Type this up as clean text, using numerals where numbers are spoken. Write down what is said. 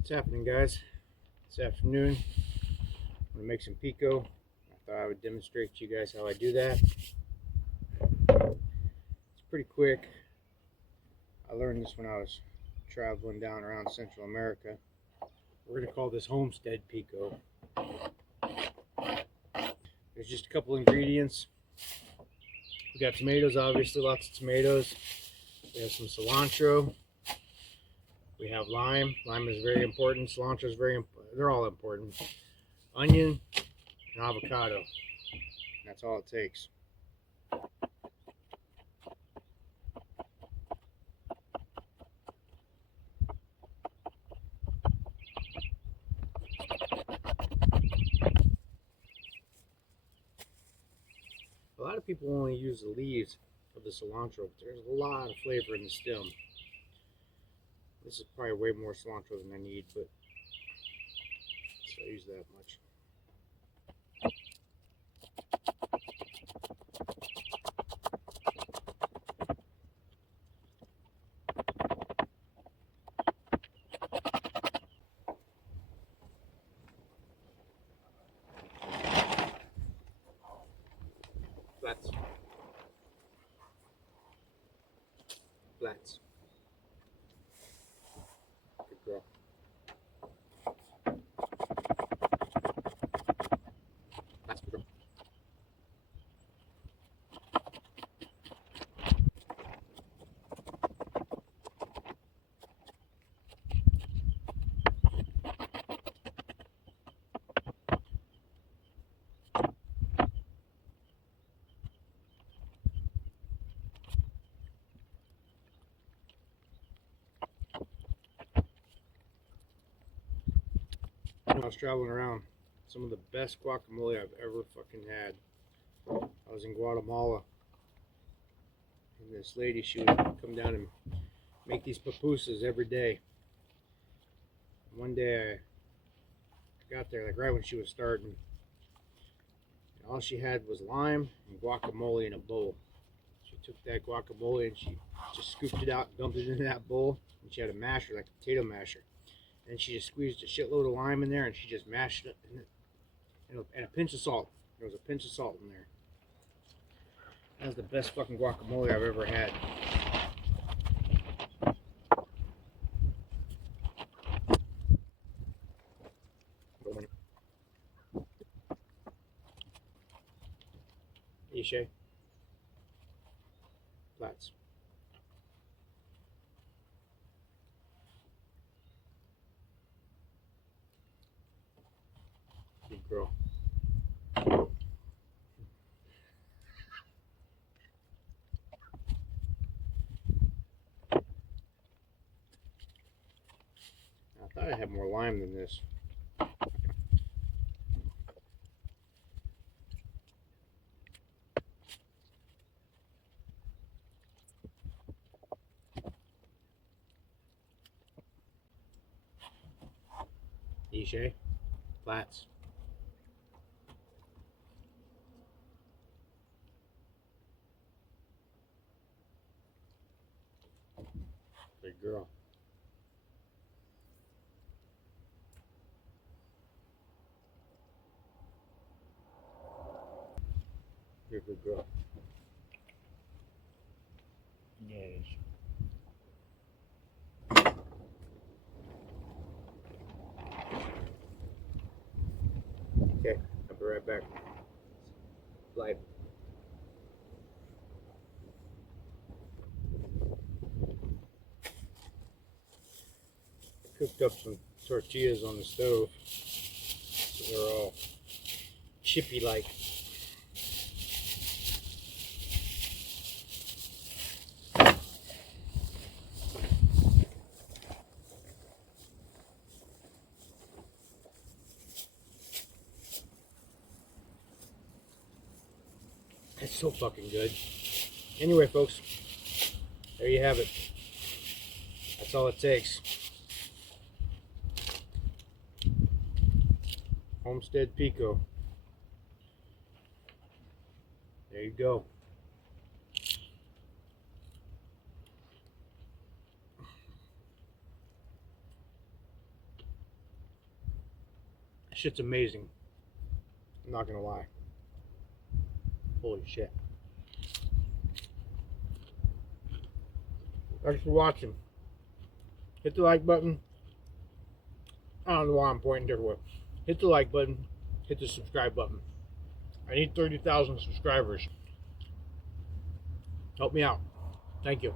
What's happening, guys? This afternoon, I'm going to make some pico. I thought I would demonstrate to you guys how I do that. It's pretty quick. I learned this when I was traveling down around Central America. We're going to call this Homestead Pico. There's just a couple ingredients. We got tomatoes, obviously, lots of tomatoes. We have some cilantro. We have lime. Lime is very important. Cilantro is very important. They're all important. Onion and avocado. That's all it takes. A lot of people only use the leaves of the cilantro, but there's a lot of flavor in the stem. This is probably way more cilantro than I need, but so I use that much. Flats. Flats. Good girl. Flats, good girl. When I was traveling around, some of the best guacamole I've ever fucking had. I was in Guatemala, and this lady, she would come down and make these pupusas every day. One day I got there like right when she was starting, and all she had was lime and guacamole in a bowl. She took that guacamole and she just scooped it out and dumped it into that bowl, and she had a masher, like a potato masher, and she just squeezed a shitload of lime in there and she just mashed it and a pinch of salt. There was a pinch of salt in there. That was the best fucking guacamole I've ever had. Ishe. Flats. Good girl. I thought I had more lime than this. Ishe. Flats. Good girl. You're a good girl. Yes. Okay, I'll be right back. Light. I cooked up some tortillas on the stove, so they're all chippy like. It's so fucking good. Anyway, folks, there you have it. That's all it takes. Homestead Pico. There you go. Shit's amazing. I'm not gonna lie. Holy shit. Thanks for watching. Hit the like button. I don't know why I'm pointing everywhere. Hit the like button. Hit the subscribe button. I need 30,000 subscribers. Help me out. Thank you.